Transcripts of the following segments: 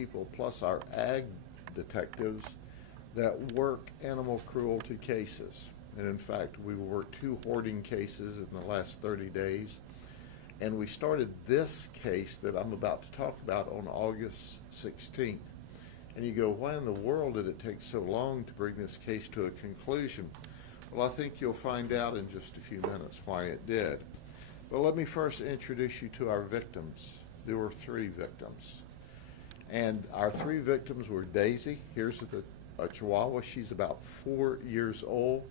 people, plus our ag detectives, that work animal cruelty cases. And in fact, we worked 2 hoarding cases in the last 30 days. And we started this case that I'm about to talk about on August 16th. And you go, why in the world did it take so long to bring this case to a conclusion? Well, I think you'll find out in just a few minutes why it did. But let me first introduce you to our victims. There were 3 victims. And our 3 victims were Daisy. Here's a Chihuahua. She's about 4 years old,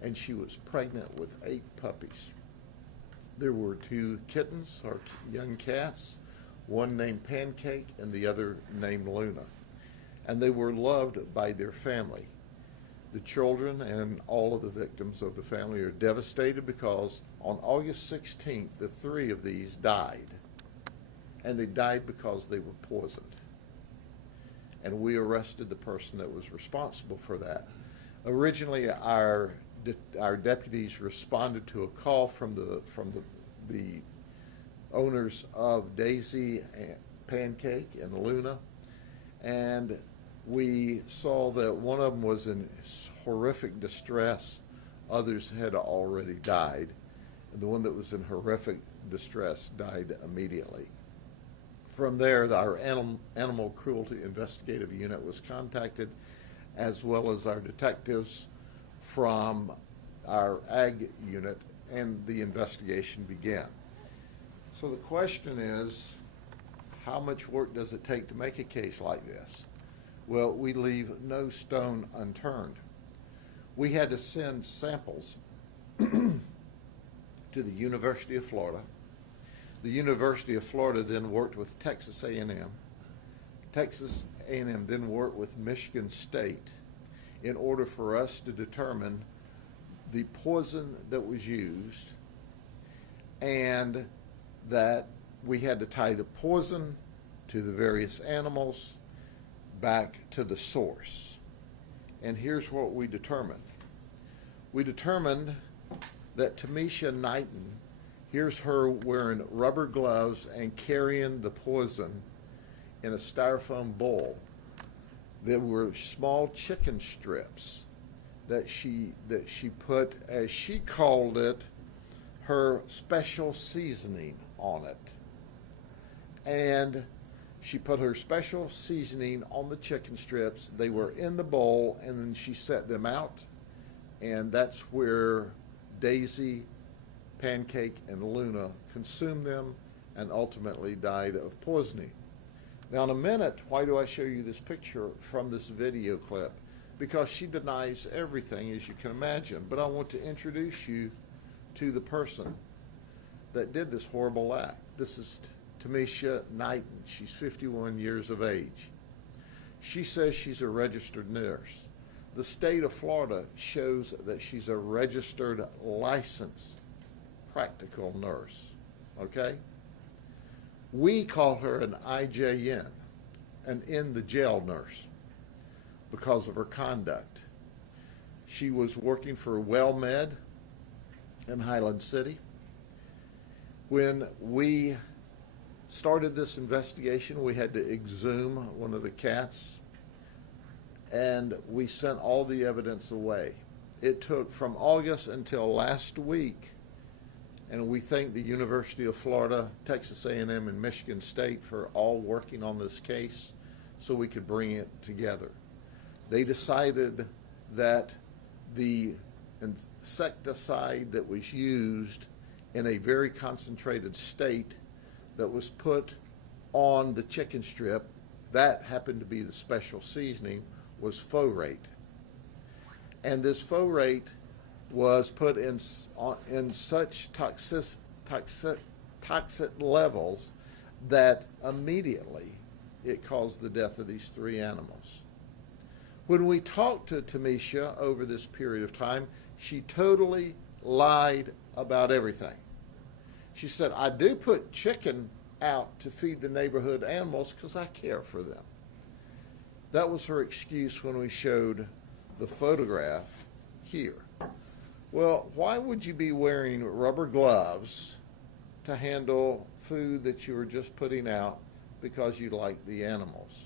and she was pregnant with 8 puppies. There were 2 kittens, or young cats, one named Pancake and the other named Luna. And they were loved by their family. The children and all of the victims of the family are devastated because on August 16th, the 3 of these died. And they died because they were poisoned. And we arrested the person that was responsible for that. Originally, our deputies responded to a call from the owners of Daisy, and Pancake, and Luna, and we saw that one of them was in horrific distress. Others had already died. And the one that was in horrific distress died immediately. From there, our animal cruelty investigative unit was contacted, as well as our detectives from our ag unit, and the investigation began. So the question is, how much work does it take to make a case like this? Well, we leave no stone unturned. We had to send samples to the University of Florida. The University of Florida then worked with Texas A&M. Texas A&M then worked with Michigan State in order for us to determine the poison that was used, and that we had to tie the poison to the various animals back to the source. And here's what we determined. We determined that Tamisha Knighton, here's her wearing rubber gloves and carrying the poison in a styrofoam bowl. There were small chicken strips that she put, as she called it, her special seasoning on it. And she put her special seasoning on the chicken strips. They were in the bowl, and then she set them out. And that's where Daisy, Pancake, and Luna consumed them and ultimately died of poisoning. Now, in a minute, why do I show you this picture from this video clip? Because she denies everything, as you can imagine. But I want to introduce you to the person that did this horrible act. This is Tamisha Knighton. She's 51 years of age. She says she's a registered nurse. The state of Florida shows that she's a registered, licensed, practical nurse, okay? We call her an IJN, an in the jail nurse, because of her conduct. She was working for WellMed in Highland City. When we started this investigation, we had to exhume one of the cats, and we sent all the evidence away. It took from August until last week, and we thank the University of Florida, Texas A&M, and Michigan State for all working on this case so we could bring it together. They decided that the insecticide that was used in a very concentrated state that was put on the chicken strip, that happened to be the special seasoning, was folate. And this folate was put in such toxic levels that immediately it caused the death of these 3 animals. When we talked to Tamisha over this period of time, she totally lied about everything. She said, I do put chicken out to feed the neighborhood animals because I care for them. That was her excuse when we showed the photograph here. Well, why would you be wearing rubber gloves to handle food that you were just putting out because you like the animals?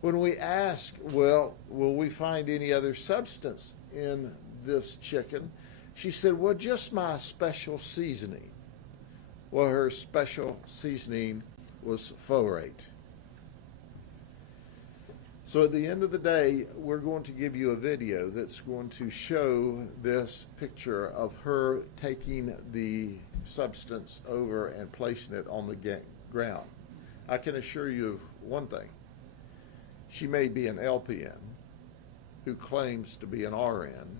When we ask, well, will we find any other substance in this chicken? She said, well, just my special seasoning. Well, her special seasoning was folate. So at the end of the day, we're going to give you a video that's going to show this picture of her taking the substance over and placing it on the ground. I can assure you of one thing. She may be an LPN who claims to be an RN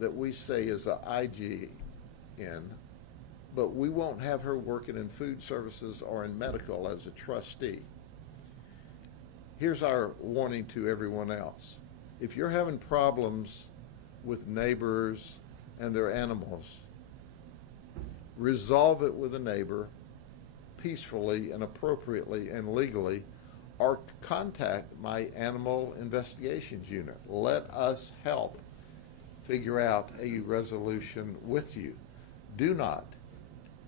that we say is an IGN, but we won't have her working in food services or in medical as a trustee. Here's our warning to everyone else. If you're having problems with neighbors and their animals, resolve it with a neighbor peacefully and appropriately and legally, or contact my animal investigations unit. Let us help figure out a resolution with you. Do not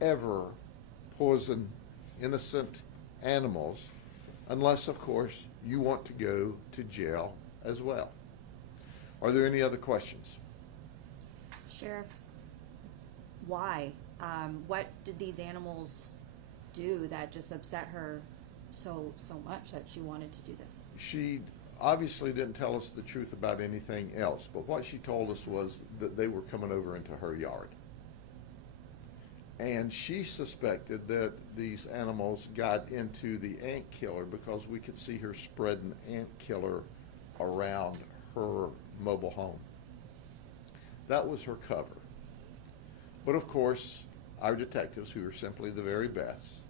ever poison innocent animals unless, of course, you want to go to jail as well. Are there any other questions? Sheriff, why? What did these animals do that just upset her so much that she wanted to do this? She obviously didn't tell us the truth about anything else, but what she told us was that they were coming over into her yard. And she suspected that these animals got into the ant killer because we could see her spreading ant killer around her mobile home. That was her cover. But of course, our detectives, who are simply the very best,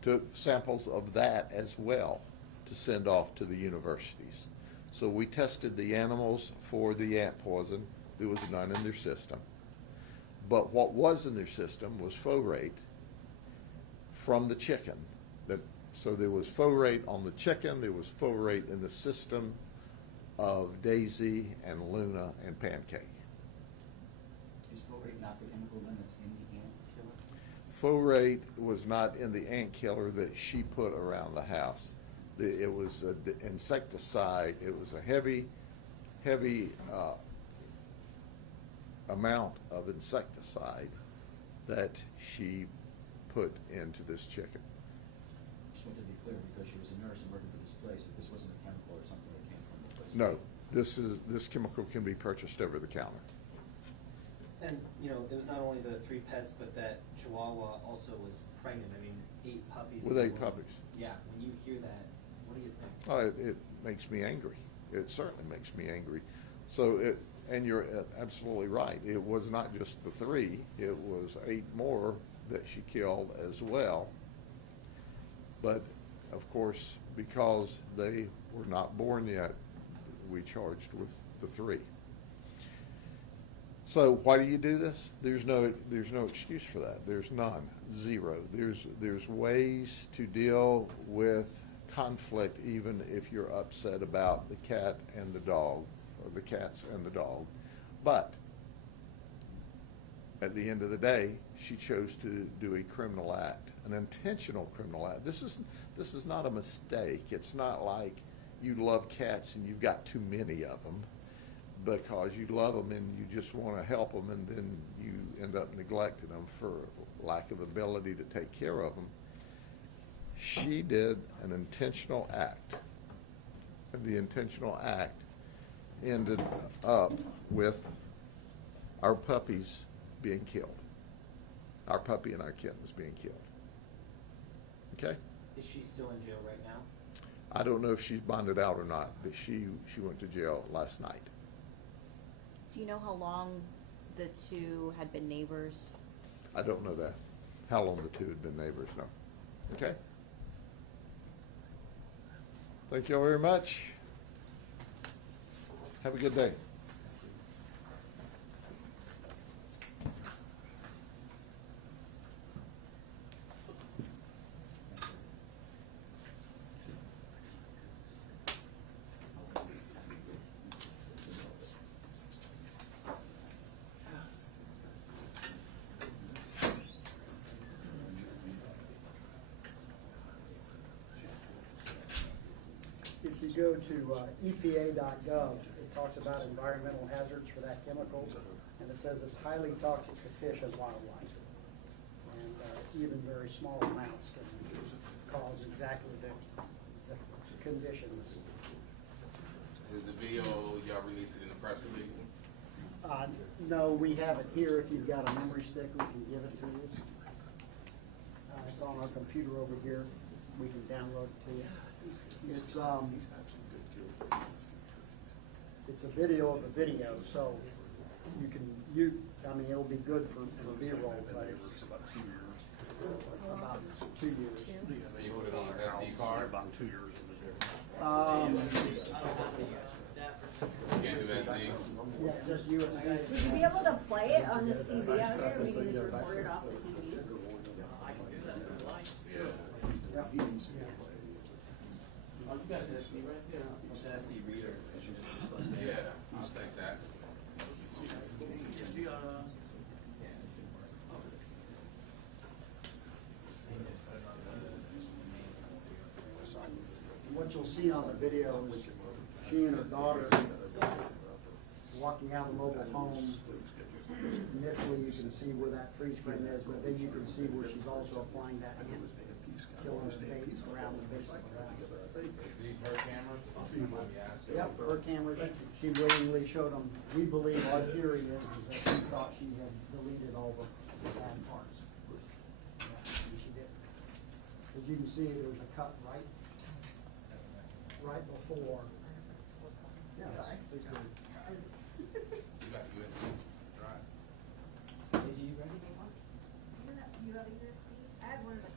took samples of that as well to send off to the universities. So we tested the animals for the ant poison. There was none in their system. But what was in their system was folate from the chicken. So there was folate on the chicken, there was folate in the system of Daisy and Luna and Pancake. Is folate not the chemical then that's in the ant killer? Folate was not in the ant killer that she put around the house. It was an insecticide. It was a heavy amount of insecticide that she put into this chicken. Just want to be clear, because she was a nurse and working for this place, that this wasn't a chemical or something that came from the place. No, this chemical can be purchased over the counter. And, you know, it was not only the 3 pets, but that Chihuahua also was pregnant. I mean, 8 puppies. With 8 puppies. Yeah, when you hear that, what do you think? Oh, it makes me angry. It certainly makes me angry. So and you're absolutely right. It was not just the 3. It was 8 more that she killed as well. But, of course, because they were not born yet, we charged with the 3. So why do you do this? There's no excuse for that. There's none. Zero. There's ways to deal with conflict even if you're upset about the cat and the dog, or the cats and the dog. But at the end of the day, she chose to do a criminal act, an intentional criminal act. This is not a mistake. It's not like you love cats and you've got too many of them because you love them and you just want to help them, and then you end up neglecting them for lack of ability to take care of them. She did an intentional act, and the intentional act ended up with our puppies being killed. Our puppy and our kittens being killed. Okay? Is she still in jail right now? I don't know if she's bonded out or not, but she went to jail last night. Do you know how long the 2 had been neighbors? I don't know that. How long the 2 had been neighbors, no. Okay? Thank you all very much. Have a good day. if you go to EPA.gov, it talks about environmental hazards for that chemical, and it says it's highly toxic to fish and wildlife. And even very small amounts can cause exactly the conditions. Is the video, y'all release it in the press release? No, we have it here. If you've got a memory stick, we can give it to you. It's on our computer over here. We can download it to you. It's a video of a video, so you can, I mean, it'll be good for B-roll, but it's about 2 years. So you put it on an SD card? About 2 years. Can't do SD? Yeah, just you and me. Would you be able to play it on this TV out here? We can just record it off the TV. Yeah. Yep. Oh, you got this, right there. It's an SD reader, it should just plug in. Yeah, I'll take that. What you'll see on the video is she and her daughter walking out of the mobile home. Initially, you can see where that freeze frame is, but then you can see where she's also applying that ant killer bait around the base of the ground. These her cameras? Yep, her camera, she willingly showed them. We believe, our theory is that she thought she had deleted all the bad parts. Yeah, and she did. As you can see, there's a cut right before. Yeah, please do. You got to do it. All right. Is you ready? You have a USB? I have one of the